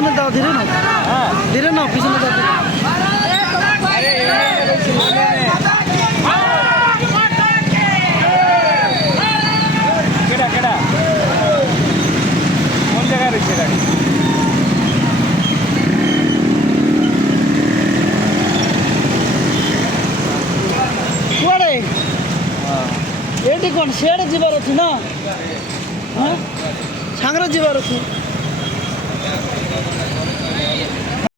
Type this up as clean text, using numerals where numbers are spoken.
পিছনে দাও ধীরে নাও, ধীরে নাও, পিছনে দাও ধীরে। কেডা কেডা কোন জায়গায় রয়েছে গাড়ি? କୁଆଡ଼େ ଏଇଠି କ'ଣ ସିଆଡ଼େ ଯିବାର ଅଛି ନା? ସାଙ୍ଗରେ ଯିବାର ଅଛି।